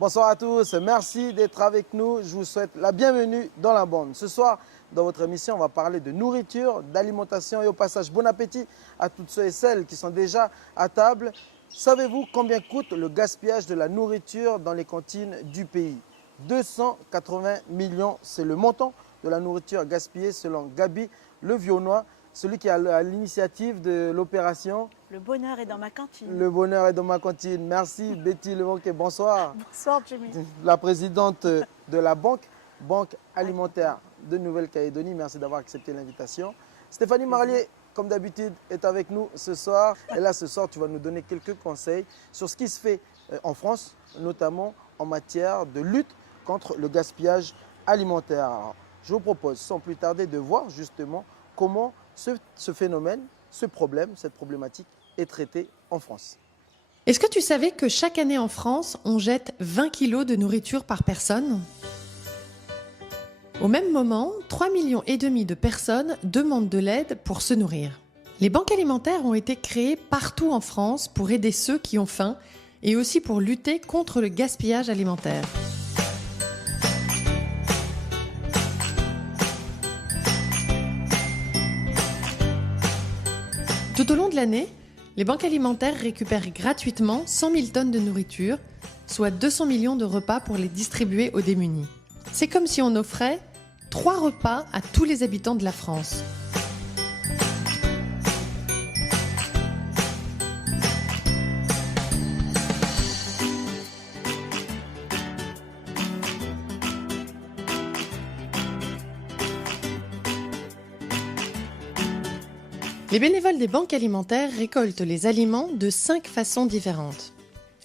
Bonsoir à tous, merci d'être avec nous. Je vous souhaite la bienvenue dans la bande. Ce soir, dans votre émission, on va parler de nourriture, d'alimentation et au passage, bon appétit à toutes ceux et celles qui sont déjà à table. Savez-vous combien coûte le gaspillage de la nourriture dans les cantines du pays? 280 millions, c'est le montant de la nourriture gaspillée selon Gabi Le Vionnois, celui qui est à l'initiative de l'opération. Le bonheur est dans ma cantine. Le bonheur est dans ma cantine. Merci Betty Levonquet, bonsoir. Bonsoir Jimmy. La présidente de la Banque alimentaire de Nouvelle-Calédonie, merci d'avoir accepté l'invitation. Stéphanie Marlier, comme d'habitude, est avec nous ce soir. Et là, ce soir, tu vas nous donner quelques conseils sur ce qui se fait en France, notamment en matière de lutte contre le gaspillage alimentaire. Alors, je vous propose, sans plus tarder, de voir justement comment ce phénomène, ce problème, cette problématique est traitée en France. Est-ce que tu savais que chaque année en France, on jette 20 kilos de nourriture par personne ? Au même moment, 3,5 millions de personnes demandent de l'aide pour se nourrir. Les banques alimentaires ont été créées partout en France pour aider ceux qui ont faim et aussi pour lutter contre le gaspillage alimentaire. Tout au long de l'année, les banques alimentaires récupèrent gratuitement 100 000 tonnes de nourriture, soit 200 millions de repas pour les distribuer aux démunis. C'est comme si on offrait 3 repas à tous les habitants de la France. Les bénévoles des banques alimentaires récoltent les aliments de 5 façons différentes.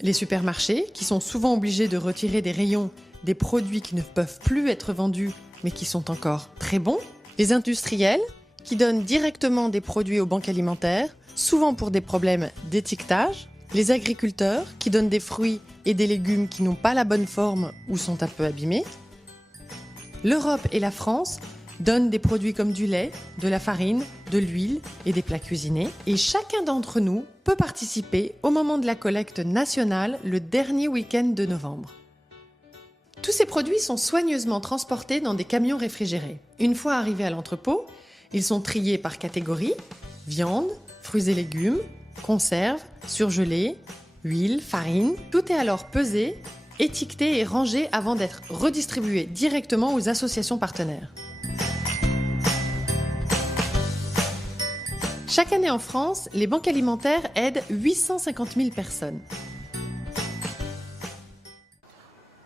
Les supermarchés, qui sont souvent obligés de retirer des rayons des produits qui ne peuvent plus être vendus, mais qui sont encore très bons. Les industriels, qui donnent directement des produits aux banques alimentaires, souvent pour des problèmes d'étiquetage. Les agriculteurs, qui donnent des fruits et des légumes qui n'ont pas la bonne forme ou sont un peu abîmés. L'Europe et la France donnent des produits comme du lait, de la farine, de l'huile et des plats cuisinés. Et chacun d'entre nous peut participer au moment de la collecte nationale le dernier week-end de novembre. Tous ces produits sont soigneusement transportés dans des camions réfrigérés. Une fois arrivés à l'entrepôt, ils sont triés par catégorie: viande, fruits et légumes, conserves, surgelés, huile, farine. Tout est alors pesé, étiqueté et rangé avant d'être redistribué directement aux associations partenaires. Chaque année en France, les banques alimentaires aident 850 000 personnes.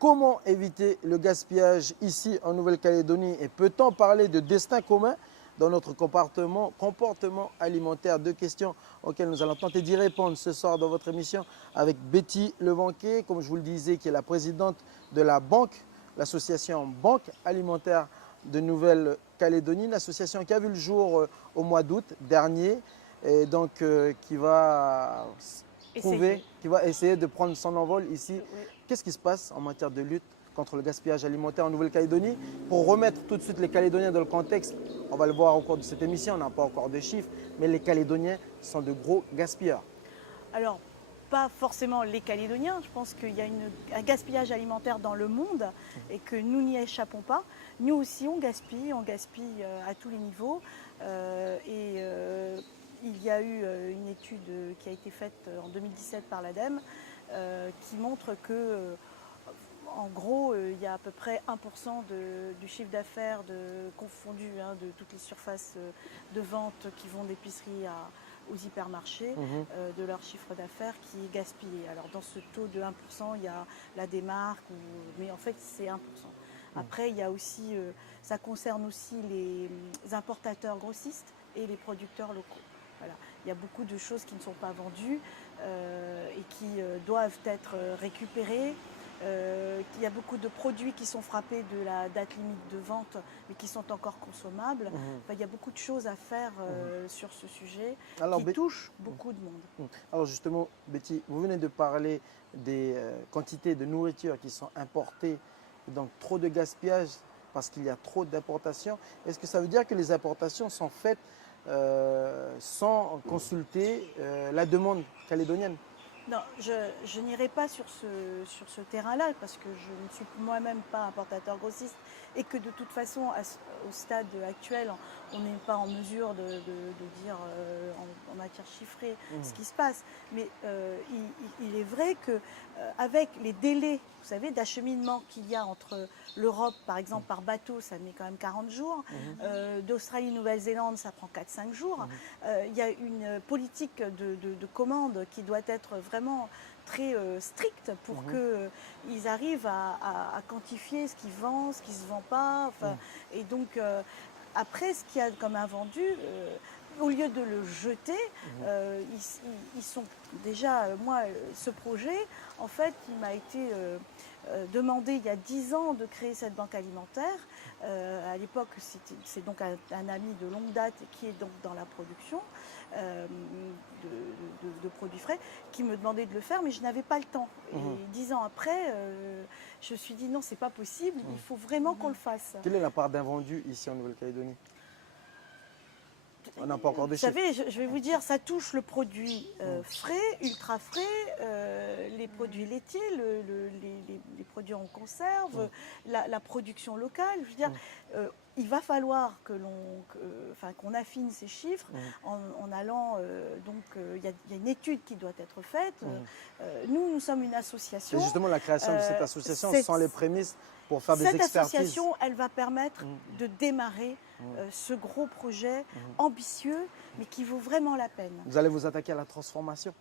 Comment éviter le gaspillage ici en Nouvelle-Calédonie et peut-on parler de destin commun dans notre comportement alimentaire? Deux questions auxquelles nous allons tenter d'y répondre ce soir dans votre émission avec Betty Levonquet, comme je vous le disais, qui est la présidente de la Banque, l'association Banque alimentaire de Nouvelle-Calédonie, une association qui a vu le jour au mois d'août dernier et donc qui va essayer de prendre son envol ici. Oui. Qu'est-ce qui se passe en matière de lutte contre le gaspillage alimentaire en Nouvelle-Calédonie? Pour remettre tout de suite les Calédoniens dans le contexte, on va le voir au cours de cette émission, on n'a pas encore de chiffres, mais les Calédoniens sont de gros gaspilleurs. Alors, pas forcément les Calédoniens, je pense qu'il y a un gaspillage alimentaire dans le monde et que nous n'y échappons pas. Nous aussi on gaspille à tous les niveaux il y a eu une étude qui a été faite en 2017 par l'ADEME qui montre que en gros, il y a à peu près 1% du chiffre d'affaires confondu de toutes les surfaces de vente qui vont d'épicerie aux hypermarchés, de leur chiffre d'affaires qui est gaspillé. Alors dans ce taux de 1%, il y a la démarque, mais en fait c'est 1%. Après, il y a aussi, ça concerne aussi les importateurs grossistes et les producteurs locaux. Voilà. Il y a beaucoup de choses qui ne sont pas vendues et qui doivent être récupérées. Il y a beaucoup de produits qui sont frappés de la date limite de vente mais qui sont encore consommables. Enfin, il y a beaucoup de choses à faire sur ce sujet qui touche beaucoup de monde. Alors justement, Betty, vous venez de parler des quantités de nourriture qui sont importées, donc trop de gaspillage parce qu'il y a trop d'importations. Est-ce que ça veut dire que les importations sont faites sans consulter la demande calédonienne? Non, je n'irai pas sur ce terrain-là parce que je ne suis moi-même pas importateur grossiste et que de toute façon, au stade actuel, on n'est pas en mesure de dire en matière chiffrée ce qui se passe. Mais il est vrai qu'avec les délais, vous savez, d'acheminement qu'il y a entre l'Europe, par exemple, par bateau, ça met quand même 40 jours. D'Australie, Nouvelle-Zélande, ça prend 4-5 jours. Il y a une politique de commande qui doit être vraiment très stricte pour qu'ils arrivent à quantifier ce qu'ils vendent, ce qui ne se vend pas. Enfin, et donc, après, ce qu'il y a comme invendu, au lieu de le jeter, ils sont déjà, moi, ce projet, en fait, il m'a été demandé il y a 10 ans de créer cette banque alimentaire. À l'époque, c'est donc un ami de longue date qui est donc dans la production de produits frais, qui me demandait de le faire, mais je n'avais pas le temps. Et 10 ans après, je me suis dit non, c'est pas possible, il faut vraiment qu'on le fasse. Quelle est la part d'invendu ici en Nouvelle-Calédonie? On n'a pas encore de Vous chiffres. savez, je vais vous dire, ça touche le produit frais, ultra frais, les produits laitiers, les produits en conserve, la production locale. Je veux dire, il va falloir qu'on affine ces chiffres en allant. Il y a une étude qui doit être faite. Nous sommes une association. C'est justement la création de cette association sans les prémices pour faire des expertises. Cette association, elle va permettre de démarrer ce gros projet ambitieux, mais qui vaut vraiment la peine. Vous allez vous attaquer à la transformation?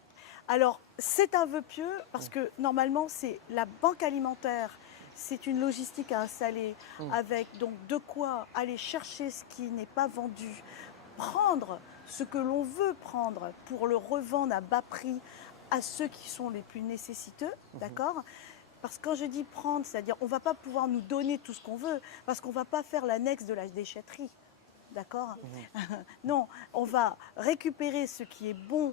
Alors, c'est un vœu pieux parce que normalement, c'est la banque alimentaire, c'est une logistique à installer avec donc de quoi aller chercher ce qui n'est pas vendu, prendre ce que l'on veut prendre pour le revendre à bas prix à ceux qui sont les plus nécessiteux, d'accord ? Parce que quand je dis prendre, c'est-à-dire on ne va pas pouvoir nous donner tout ce qu'on veut, parce qu'on ne va pas faire l'annexe de la déchetterie. D'accord ? Non, on va récupérer ce qui est bon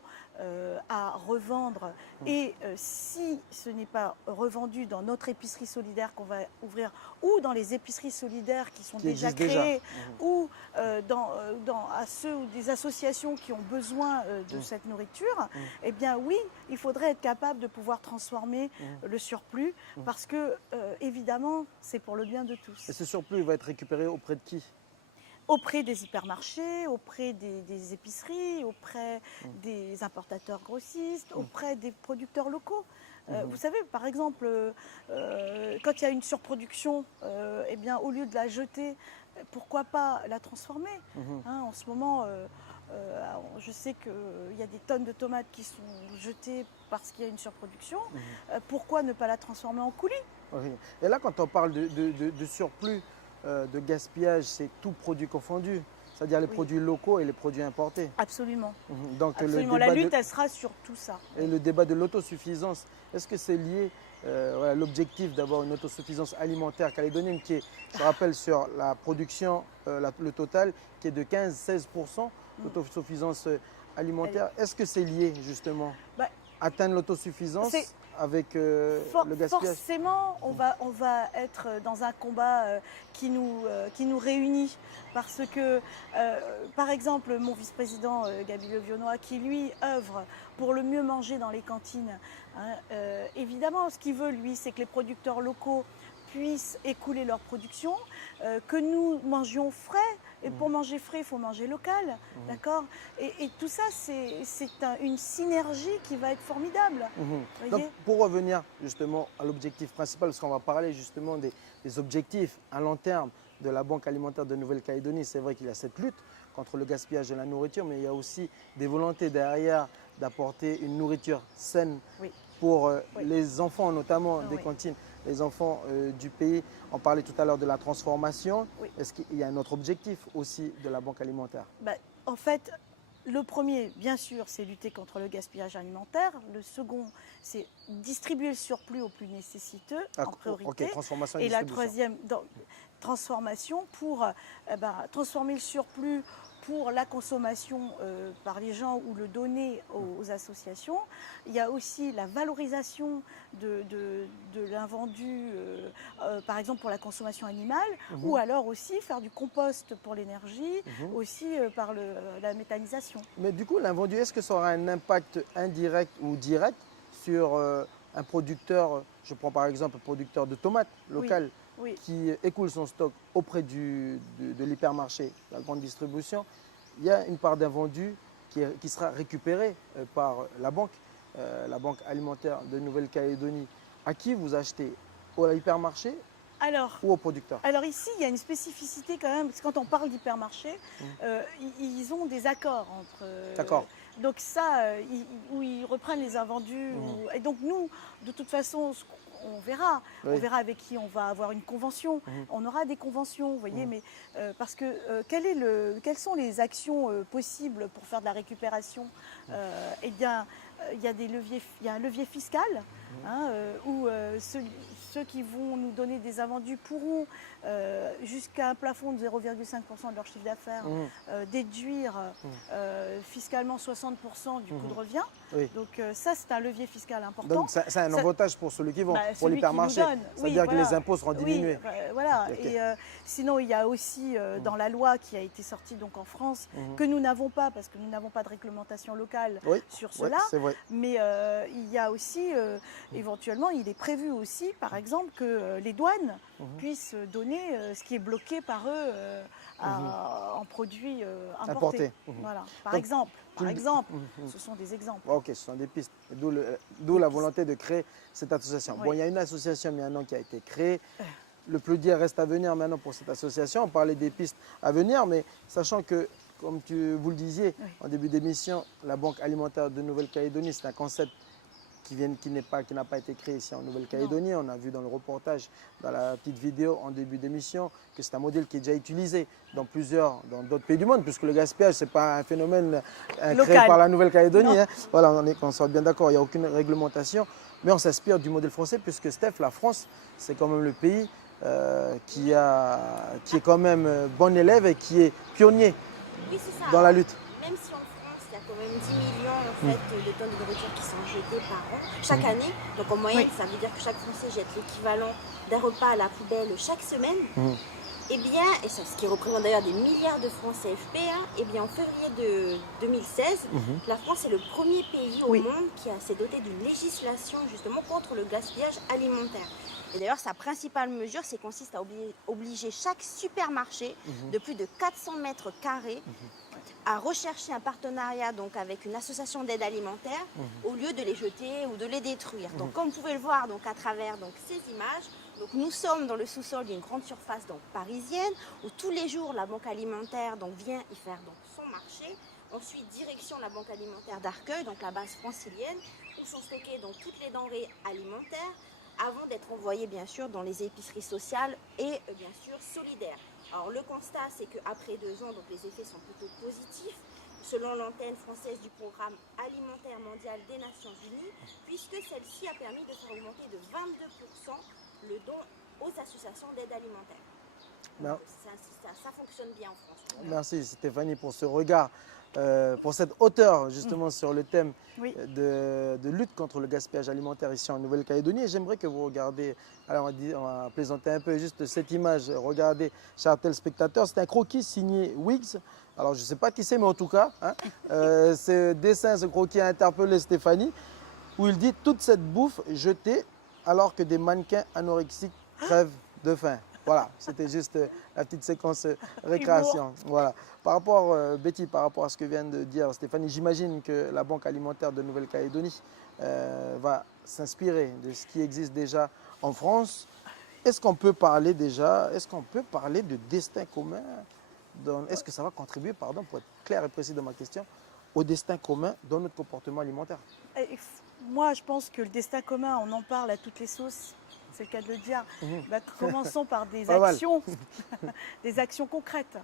à revendre et si ce n'est pas revendu dans notre épicerie solidaire qu'on va ouvrir ou dans les épiceries solidaires qui sont déjà créées ou à ceux ou des associations qui ont besoin de cette nourriture, eh bien oui, il faudrait être capable de pouvoir transformer le surplus parce que évidemment, c'est pour le bien de tous. Et ce surplus, il va être récupéré auprès de qui ? Auprès des hypermarchés, auprès des épiceries, auprès des importateurs grossistes, auprès des producteurs locaux. Vous savez, par exemple, quand il y a une surproduction, eh bien, au lieu de la jeter, pourquoi pas la transformer En ce moment, je sais qu'il y a des tonnes de tomates qui sont jetées parce qu'il y a une surproduction. Pourquoi ne pas la transformer en coulis ? Et là, quand on parle de surplus, de gaspillage, c'est tout produit confondu, c'est-à-dire les produits locaux et les produits importés. Absolument. Donc, absolument. La lutte, elle sera sur tout ça. Et le débat de l'autosuffisance, est-ce que c'est lié l'objectif d'avoir une autosuffisance alimentaire calédonienne qui est, je rappelle, sur la production, le total, qui est de 15-16%, l'autosuffisance alimentaire. Est-ce que c'est lié justement atteindre l'autosuffisance avec le gaspillage? Forcément, on va être dans un combat qui nous réunit parce que, par exemple, mon vice-président Gaby Levionnois, qui lui œuvre pour le mieux manger dans les cantines, évidemment, ce qu'il veut, lui, c'est que les producteurs locaux puissent écouler leur production, que nous mangions frais. Et pour manger frais, il faut manger local, d'accord ? Et tout ça, c'est une synergie qui va être formidable. Donc, pour revenir justement à l'objectif principal, parce qu'on va parler justement des objectifs à long terme de la Banque alimentaire de Nouvelle-Calédonie, c'est vrai qu'il y a cette lutte contre le gaspillage de la nourriture, mais il y a aussi des volontés derrière d'apporter une nourriture saine pour les enfants, notamment des cantines. Les enfants du pays. On parlait tout à l'heure de la transformation. Est-ce qu'il y a un autre objectif aussi de la Banque alimentaire? En fait, le premier, bien sûr, c'est lutter contre le gaspillage alimentaire. Le second, c'est distribuer le surplus aux plus nécessiteux en priorité. Transformation et la troisième, transformation pour transformer le surplus pour la consommation par les gens ou le donner aux associations. Il y a aussi la valorisation de l'invendu, par exemple pour la consommation animale, ou alors aussi faire du compost pour l'énergie, aussi par la méthanisation. Mais du coup, l'invendu, est-ce que ça aura un impact indirect ou direct sur un producteur, je prends par exemple un producteur de tomates local Oui. qui écoule son stock auprès de l'hypermarché, la grande distribution, il y a une part d'invendu qui sera récupérée par la banque alimentaire de Nouvelle-Calédonie. À qui vous achetez? Au hypermarché ou au producteur? Alors ici, il y a une spécificité quand même, parce que quand on parle d'hypermarché, ils ont des accords entre... D'accord. Donc ça, où ils reprennent les invendus. Et donc nous, de toute façon, on verra. Oui. On verra avec qui on va avoir une convention. On aura des conventions, vous voyez, mais parce que quelles sont les actions possibles pour faire de la récupération? Eh bien, il y a un levier fiscal, où ceux qui vont nous donner des invendus pourront, jusqu'à un plafond de 0,5% de leur chiffre d'affaires, déduire fiscalement 60% du coût de revient. Oui. Donc ça, c'est un levier fiscal important. Donc c'est un avantage pour celui qui vend, pour celui l'hypermarché. qui nous donne. C'est-à-dire que les impôts seront diminués. Oui, voilà. Ok. Et sinon, il y a aussi dans la loi qui a été sortie donc en France, que nous n'avons pas, parce que nous n'avons pas de réglementation locale sur cela. C'est vrai. Mais il y a aussi, éventuellement, il est prévu aussi, par exemple, que les douanes puissent donner ce qui est bloqué par eux en produits importés. Voilà. Par exemple, ce sont des exemples. Ok, ce sont des pistes. D'où la volonté de créer cette association. Oui. Bon, il y a une association maintenant qui a été créée. Le plaidoyer reste à venir maintenant pour cette association. On parlait des pistes à venir, mais sachant que, comme vous le disiez en début d'émission, la Banque alimentaire de Nouvelle-Calédonie, c'est un concept qui n'a pas été créé ici en Nouvelle-Calédonie. On a vu dans le reportage, dans la petite vidéo en début d'émission, que c'est un modèle qui est déjà utilisé dans d'autres pays du monde, puisque le gaspillage, ce n'est pas un phénomène créé par la Nouvelle-Calédonie. Voilà, on soit bien d'accord, il n'y a aucune réglementation. Mais on s'inspire du modèle français, puisque Steph, la France, c'est quand même le pays qui est quand même bon élève et qui est pionnier dans la lutte. Même si en France, il y a quand même 10 millions de tonnes de nourriture qui sont jetées par an, chaque année. Donc en moyenne, ça veut dire que chaque Français jette l'équivalent d'un repas à la poubelle chaque semaine. Eh bien, et ça, ce qui représente d'ailleurs des milliards de francs CFP, eh bien en février de 2016, la France est le premier pays au monde qui s'est doté d'une législation justement contre le gaspillage alimentaire. Et d'ailleurs, sa principale mesure, c'est consiste à obliger chaque supermarché de plus de 400 mètres carrés à rechercher un partenariat donc, avec une association d'aide alimentaire au lieu de les jeter ou de les détruire. Donc, comme vous pouvez le voir donc, à travers donc, ces images, donc, nous sommes dans le sous-sol d'une grande surface donc, parisienne où tous les jours la banque alimentaire donc, vient y faire donc, son marché. Ensuite, direction la banque alimentaire d'Arcueil, donc la base francilienne, où sont stockées donc, toutes les denrées alimentaires avant d'être envoyées bien sûr dans les épiceries sociales et bien sûr solidaires. Alors le constat, c'est qu'après 2 ans, donc, les effets sont plutôt positifs, selon l'antenne française du programme alimentaire mondial des Nations Unies, puisque celle-ci a permis de faire augmenter de 22% le don aux associations d'aide alimentaire. Donc, ça fonctionne bien en France. Merci Stéphanie pour ce regard, pour cette hauteur justement sur le thème de lutte contre le gaspillage alimentaire ici en Nouvelle-Calédonie. Et j'aimerais que vous regardiez, alors on va plaisanter un peu, juste cette image, regardez chers téléspectateurs, c'est un croquis signé Wiggs. Alors je ne sais pas qui c'est, mais en tout cas, ce dessin, ce croquis a interpellé Stéphanie, où il dit toute cette bouffe jetée alors que des mannequins anorexiques crèvent de faim. Voilà, c'était juste la petite séquence récréation. Voilà. Par rapport, Betty, par rapport à ce que vient de dire Stéphanie, j'imagine que la Banque alimentaire de Nouvelle-Calédonie va s'inspirer de ce qui existe déjà en France. Est-ce qu'on peut parler de destin commun? Est-ce que ça va contribuer, pour être clair et précis dans ma question, au destin commun dans notre comportement alimentaire? Moi, je pense que le destin commun, on en parle à toutes les sauces. C'est le cas de le dire. Commençons par des actions, des actions concrètes.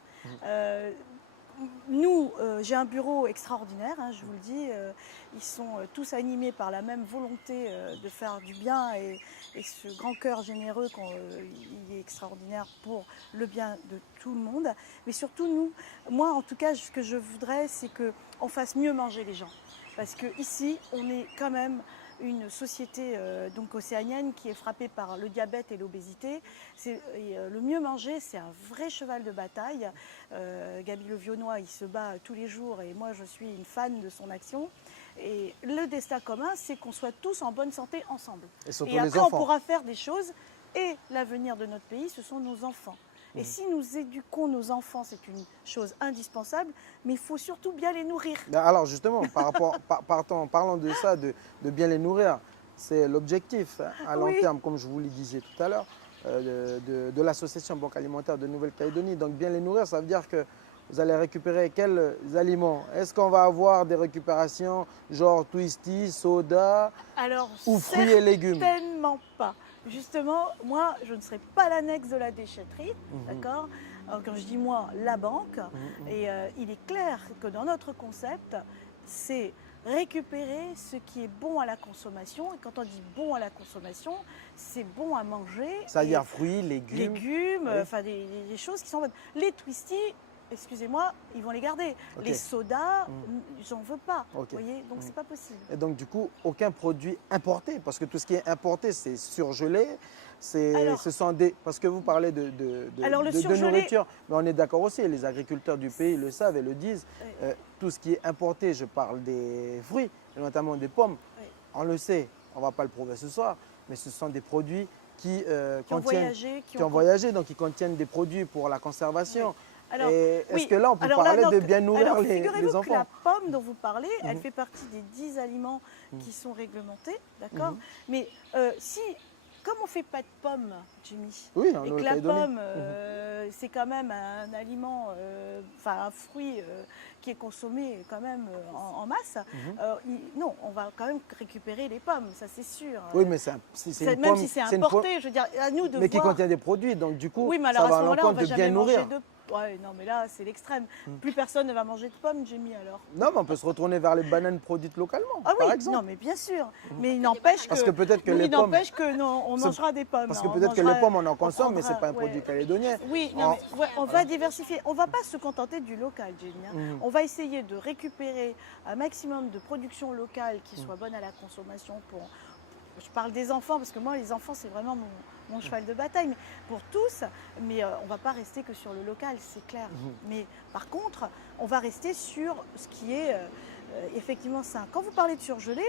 Nous, j'ai un bureau extraordinaire, je vous le dis. Ils sont tous animés par la même volonté de faire du bien et ce grand cœur généreux il est extraordinaire pour le bien de tout le monde. Mais surtout, moi en tout cas, ce que je voudrais, c'est qu'on fasse mieux manger les gens. Parce qu'ici, on est quand même une société donc océanienne qui est frappée par le diabète et l'obésité. Le mieux manger, c'est un vrai cheval de bataille. Gaby Le Vionnois, il se bat tous les jours et moi, je suis une fan de son action. Et le destin commun, c'est qu'on soit tous en bonne santé ensemble. Et surtout Et les après, on enfants. pourra faire des choses. Et l'avenir de notre pays, ce sont nos enfants. Et si nous éduquons nos enfants, c'est une chose indispensable, mais il faut surtout bien les nourrir. Alors justement, parlant de ça, de bien les nourrir, c'est l'objectif hein, à long Oui. terme, comme je vous le disais tout à l'heure, de l'association Banque Alimentaire de Nouvelle-Calédonie. Donc bien les nourrir, ça veut dire que vous allez récupérer quels aliments? Est-ce qu'on va avoir des récupérations genre twisty, soda Alors, ou fruits et légumes? certainement pas. Justement, moi, je ne serai pas l'annexe de la déchetterie, d'accord? Alors, quand je dis moi, la banque, et il est clair que dans notre concept, c'est récupérer ce qui est bon à la consommation. Et quand on dit bon à la consommation, c'est bon à manger. C'est-à-dire Et fruits, légumes. légumes, Oui. enfin des choses qui sont bonnes. Les twisties, excusez-moi, ils vont les garder. Ok. Les sodas, j'en veux pas. Ok. Vous voyez, donc c'est pas possible. Et donc du coup, aucun produit importé, parce que tout ce qui est importé, c'est surgelé. Alors- Ce sont des, parce que vous parlez de Alors, le de surgelé- nourriture, mais on est d'accord aussi, les agriculteurs du pays le savent et le disent. Oui. Tout ce qui est importé, je parle des fruits, et notamment des pommes, Oui. on le sait, on ne va pas le prouver ce soir, mais ce sont des produits qui, Qui ont contiennent, voyagé, qui ont voyagé, donc qui contiennent des produits pour la conservation. Alors, Et est-ce oui. que là, on peut Alors là, parler de donc, bien nourrir alors, les figurez-vous que enfants? la pomme dont vous parlez, elle fait partie des 10 aliments qui sont réglementés, d'accord? Mais si, comme on ne fait pas de pommes, Jimmy, Oui, en et que la Nouvelle-Calédonie. pomme, c'est quand même un aliment, enfin un fruit qui est consommé quand même en masse, non, on va quand même récupérer les pommes, ça c'est sûr. Oui, mais c'est une Même pomme, si c'est une pomme, importé, je veux dire, à nous de mais qui voir. contient des produits, donc du coup, Oui, mais ça alors à va ce à moment-là, on l'encontre va de bien jamais manger nourrir. de. Ouais, non, mais là, c'est l'extrême. Plus personne ne va manger de pommes, Jamie, alors. Non, mais on peut se retourner vers les bananes produites localement, Ah par oui, exemple. non, mais bien sûr. Mais il n'empêche que. Parce que peut-être que oui, les il pommes. n'empêche que non, on mangera des pommes. Parce hein, que on peut-être que mangera- les pommes, on en consomme, mais ce n'est pas un prendra- produit ouais. calédonien. Oui, non, mais ouais, on va diversifier. On ne va pas se contenter du local, Jamie. hein. On va essayer de récupérer un maximum de production locale qui soit bonne à la consommation pour. Je parle des enfants parce que moi, les enfants, c'est vraiment mon cheval de bataille. Mais pour tous, mais on ne va pas rester que sur le local, c'est clair. Mais par contre, on va rester sur ce qui est effectivement sain. Quand vous parlez de surgelé,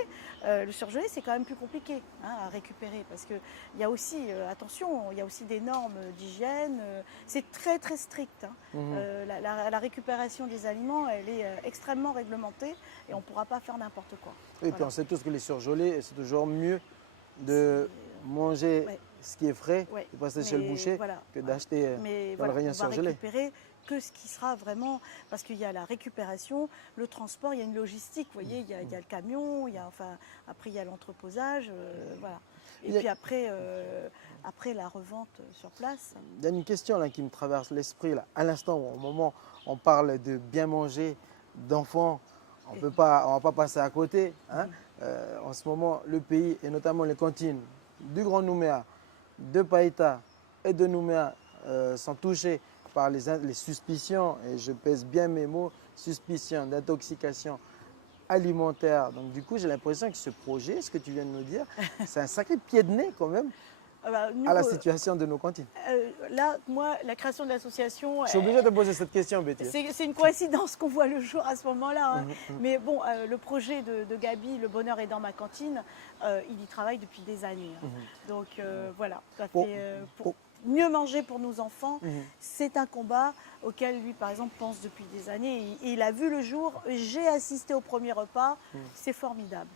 le surgelé, c'est quand même plus compliqué à récupérer parce qu'il y a aussi, attention, il y a aussi des normes d'hygiène. C'est très, très strict. La récupération des aliments, elle est extrêmement réglementée et on ne pourra pas faire n'importe quoi. Et puis on sait tous que les surgelés, c'est toujours mieux de manger Ouais. ce qui est frais, Ouais. de passer chez le Mais boucher, voilà, que ouais. d'acheter Mais dans voilà, le rayon on va surgelé. récupérer que ce qui sera vraiment, parce qu'il y a la récupération, le transport, il y a une logistique, vous voyez, il y a le camion, il y a, enfin, après il y a l'entreposage, voilà. Et Il y a- puis après la revente sur place. Il y a une question là qui me traverse l'esprit là. À l'instant, au moment où on parle de bien manger, d'enfants, on ne va pas passer à côté. Hein. En ce moment, le pays et notamment les cantines du Grand Nouméa, de Païta et de Nouméa sont touchés par les suspicions, et je pèse bien mes mots, suspicions d'intoxication alimentaire. Donc du coup, j'ai l'impression que ce projet, ce que tu viens de nous dire, c'est un sacré pied de nez quand même Nous, à la situation de nos cantines. là, moi, la création de l'association, Je suis obligé de poser cette question, Betty. c'est une coïncidence qu'on voit le jour à ce moment-là. hein. Mais bon, le projet de Gabi, Le Bonheur est dans ma cantine, il y travaille depuis des années. hein. Donc voilà, ça Pour- fait, pour- mieux manger pour nos enfants, c'est un combat auquel lui, par exemple, pense depuis des années. Et il a vu le jour, j'ai assisté au premier repas, c'est formidable.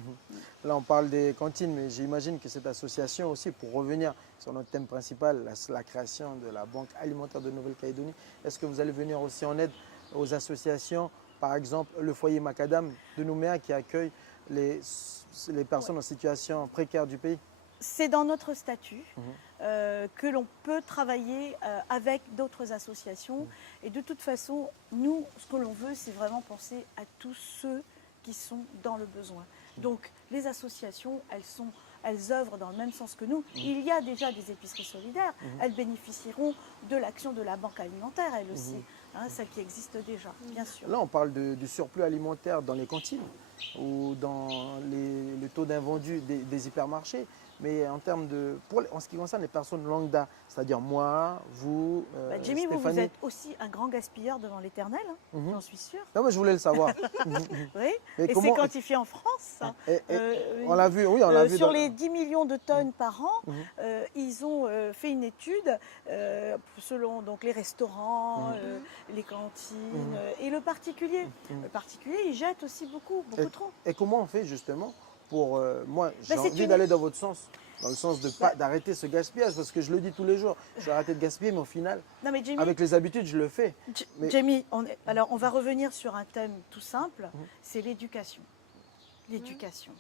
Là, on parle des cantines, mais j'imagine que cette association aussi, pour revenir sur notre thème principal, la création de la Banque alimentaire de Nouvelle-Calédonie, est-ce que vous allez venir aussi en aide aux associations, par exemple le foyer Macadam de Nouméa qui accueille les personnes en situation précaire du pays? C'est dans notre statut que l'on peut travailler avec d'autres associations. Et de toute façon, nous, ce que l'on veut, c'est vraiment penser à tous ceux qui sont dans le besoin. Donc, les associations, elles œuvrent dans le même sens que nous. Il y a déjà des épiceries solidaires. Elles bénéficieront de l'action de la banque alimentaire, elles aussi. Celle qui existe déjà, bien sûr. Là, on parle du surplus alimentaire dans les cantines ou dans le taux d'invendus des hypermarchés. mais en termes de, en ce qui concerne les personnes lambda, c'est-à-dire moi, vous, Jamie, vous Stéphanie. êtes aussi un grand gaspilleur devant l'éternel, hein, Mhm. j'en suis sûre. Non, mais je voulais le savoir. Oui. Mais Et comment- c'est quantifié en France. Hein. On l'a vu, oui, on l'a vu. Sur dans- les 10 millions de tonnes par an, Mhm. ils ont fait une étude selon donc, les restaurants, les cantines et le particulier. Mhm. Le particulier, il jette aussi beaucoup trop. Et comment on fait justement pour... moi, j'ai c'est envie une- d'aller dans votre sens, dans le sens de Bah- d'arrêter ce gaspillage, parce que je le dis tous les jours, je vais arrêter de gaspiller, mais au final, Non mais Jamie, avec les habitudes, je le fais. Mais- Jamie, alors on va revenir sur un thème tout simple, c'est l'éducation. L'éducation.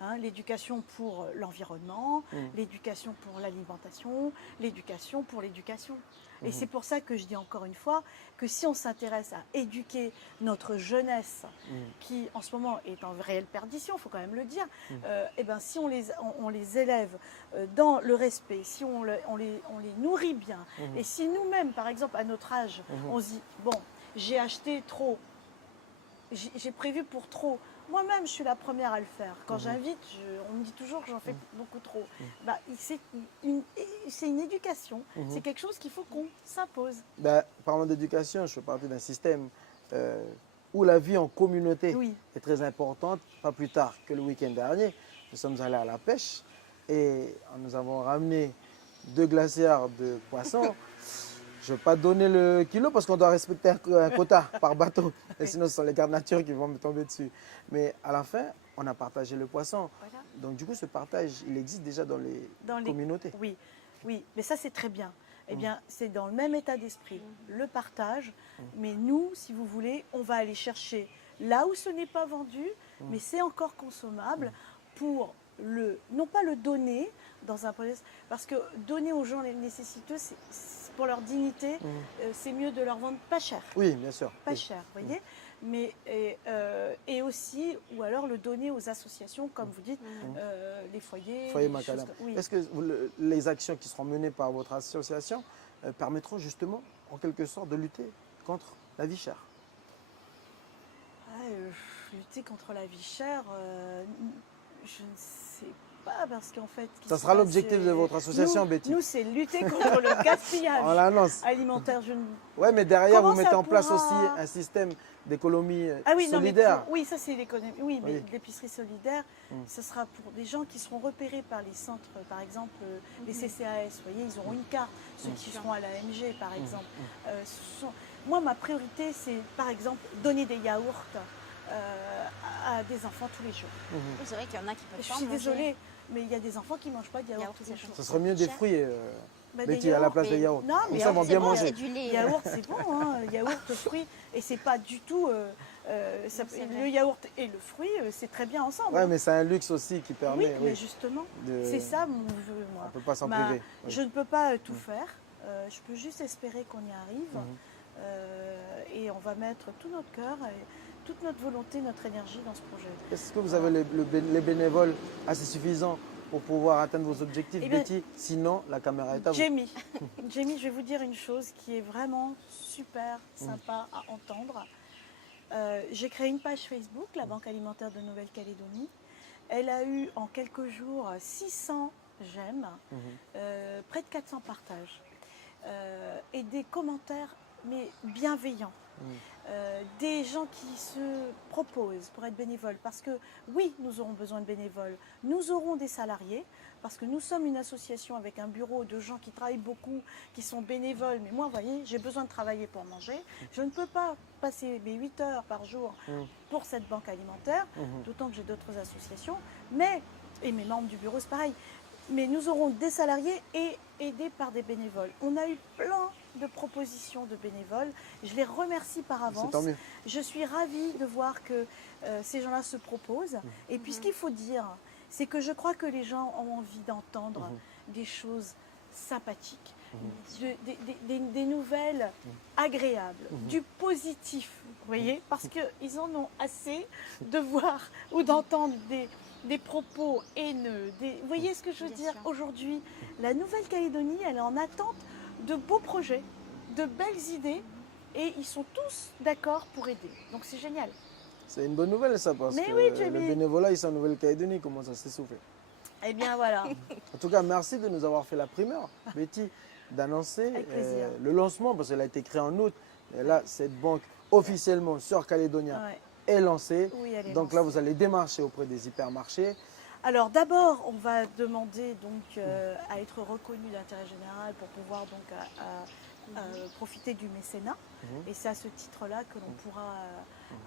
Hein, l'éducation pour l'environnement, l'éducation pour l'alimentation, l'éducation pour l'éducation. Et c'est pour ça que je dis encore une fois que si on s'intéresse à éduquer notre jeunesse, qui en ce moment est en réelle perdition, il faut quand même le dire, et ben, si on les élève dans le respect, si on les nourrit bien, et si nous-mêmes, par exemple, à notre âge, on se dit, bon, j'ai acheté trop, j'ai prévu pour trop. Moi-même, je suis la première à le faire. Quand j'invite, on me dit toujours que j'en fais beaucoup trop. Bah, c'est une éducation. C'est quelque chose qu'il faut qu'on s'impose. Ben, parlant d'éducation, je fais partie d'un système où la vie en communauté Oui. est très importante. Pas plus tard que le week-end dernier, nous sommes allés à la pêche et nous avons ramené 2 glacières de poissons. Je ne vais pas donner le kilo parce qu'on doit respecter un quota par bateau. Et sinon, ce sont les gardes nature qui vont me tomber dessus. Mais à la fin, on a partagé le poisson. Voilà. Donc du coup, ce partage, il existe déjà dans les communautés. Oui, oui, mais ça c'est très bien. Eh bien, c'est dans le même état d'esprit, le partage. Mais nous, si vous voulez, on va aller chercher là où ce n'est pas vendu, mais c'est encore consommable pour non pas le donner dans un process, parce que donner aux gens les nécessiteux, c'est pour leur dignité, c'est mieux de leur vendre pas cher. Oui, bien sûr. Pas Oui. cher, vous voyez. Mais, et aussi, ou alors le donner aux associations, comme vous dites, les foyers. Foyer les Macadam. choses comme- oui. Est-ce que les actions qui seront menées par votre association permettront justement, en quelque sorte, de lutter contre la vie chère? Lutter contre la vie chère, je ne sais pas, parce qu'en fait... Ça sera l'objectif de votre association, Betty. Nous, c'est lutter contre le On gaspillage l'annonce. alimentaire. Oui, mais derrière, Comment vous mettez ça en place pourra- aussi un système d'économie Ah oui, non, mais solidaire. oui, ça c'est l'économie. Oui, mais Oui. l'épicerie solidaire, ce sera pour des gens qui seront repérés par les centres, par exemple les CCAS. Vous voyez, ils auront une carte. Ceux qui seront à l'AMG, par exemple. Moi, ma priorité, c'est par exemple donner des yaourts à des enfants tous les jours. Oui, c'est vrai qu'il y en a qui peuvent Je pas suis manger. désolée, mais il y a des enfants qui ne mangent pas de yaourt Yaourt, tous les c'est jours. Ce serait mieux des cher. fruits, Bah, Betty, des à la yaourts, place des mais- yaourts. Non, Comme mais ça, ils vont C'est bien bon, manger. c'est du lait. Yaourt, c'est bon, hein. Yaourt, fruit, et c'est pas du tout. C'est vrai. Le yaourt et le fruit, c'est très bien ensemble. Oui, hein. mais c'est un luxe aussi qui Oui, permet. mais justement, de- c'est ça mon vœu, moi. On ne peut pas s'en Ma- priver. Oui. Je ne peux pas tout faire. Je peux juste espérer qu'on y arrive. Et on va mettre tout notre cœur et toute notre volonté, notre énergie dans ce projet. Est-ce que vous avez les bénévoles assez suffisants pour pouvoir atteindre vos objectifs, Eh bien, Betty? Sinon, la caméra est à vous. Jamie, Jamie, je vais vous dire une chose qui est vraiment super sympa à entendre. J'ai créé une page Facebook, la Banque alimentaire de Nouvelle-Calédonie. Elle a eu en quelques jours 600 j'aime, près de 400 partages et des commentaires mais bienveillants. Des gens qui se proposent pour être bénévoles, parce que oui, nous aurons besoin de bénévoles, nous aurons des salariés, parce que nous sommes une association avec un bureau de gens qui travaillent beaucoup, qui sont bénévoles, mais moi, vous voyez, j'ai besoin de travailler pour manger, je ne peux pas passer mes 8 heures par jour pour cette banque alimentaire, d'autant que j'ai d'autres associations, et mes membres du bureau, c'est pareil. Mais nous aurons des salariés et aidés par des bénévoles. On a eu plein de propositions de bénévoles. Je les remercie par C'est avance. tant mieux. Je suis ravie de voir que ces gens-là se proposent. Et puis ce qu'il faut dire, c'est que je crois que les gens ont envie d'entendre des choses sympathiques, des nouvelles agréables, du positif, vous voyez, parce qu'ils en ont assez de voir ou d'entendre des propos haineux. Vous voyez ce que je veux Bien dire? sûr. Aujourd'hui, la Nouvelle-Calédonie, elle est en attente de beaux projets, de belles idées, et ils sont tous d'accord pour aider. Donc c'est génial. C'est une bonne nouvelle, ça, parce Mais que oui, le Jamie. bénévolat ici en Nouvelle-Calédonie commence à s'essouffler. Eh bien voilà. En tout cas, merci de nous avoir fait la primeur, Betty, d'annoncer Avec plaisir. le lancement, parce qu'elle a été créée en août. Et là, cette banque officiellement sur Calédonia Ouais. est lancée. Oui, elle est Donc là, lancée. vous allez démarcher auprès des hypermarchés. Alors d'abord, on va demander donc à être reconnu d'intérêt général pour pouvoir donc profiter du mécénat. Et c'est à ce titre-là que l'on pourra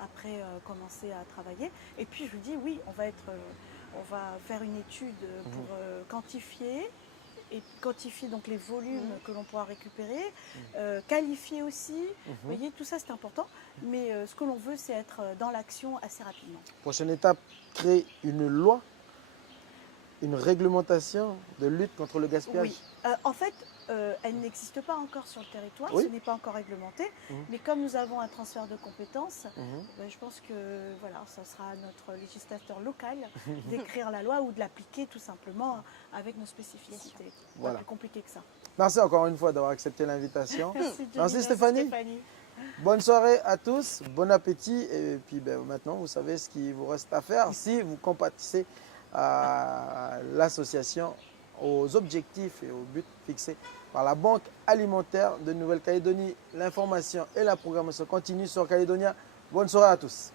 après commencer à travailler. Et puis je vous dis oui, on va faire une étude pour quantifier donc les volumes que l'on pourra récupérer, qualifier aussi. Vous voyez, tout ça c'est important. Mais ce que l'on veut, c'est être dans l'action assez rapidement. Prochaine étape, créer une loi, une réglementation de lutte contre le gaspillage. Oui, en fait, elle n'existe pas encore sur le territoire, Oui. ce n'est pas encore réglementé, mais comme nous avons un transfert de compétences, je pense que voilà, ça sera à notre législateur local d'écrire la loi ou de l'appliquer tout simplement avec nos spécificités. Voilà. Pas plus compliqué que ça. Merci encore une fois d'avoir accepté l'invitation. Merci, Merci Stéphanie. Bonne soirée à tous, bon appétit. Et puis maintenant, vous savez ce qu'il vous reste à faire si vous compatissez à l'association, aux objectifs et aux buts fixés par la Banque alimentaire de Nouvelle-Calédonie. L'information et la programmation continuent sur Calédonia. Bonne soirée à tous.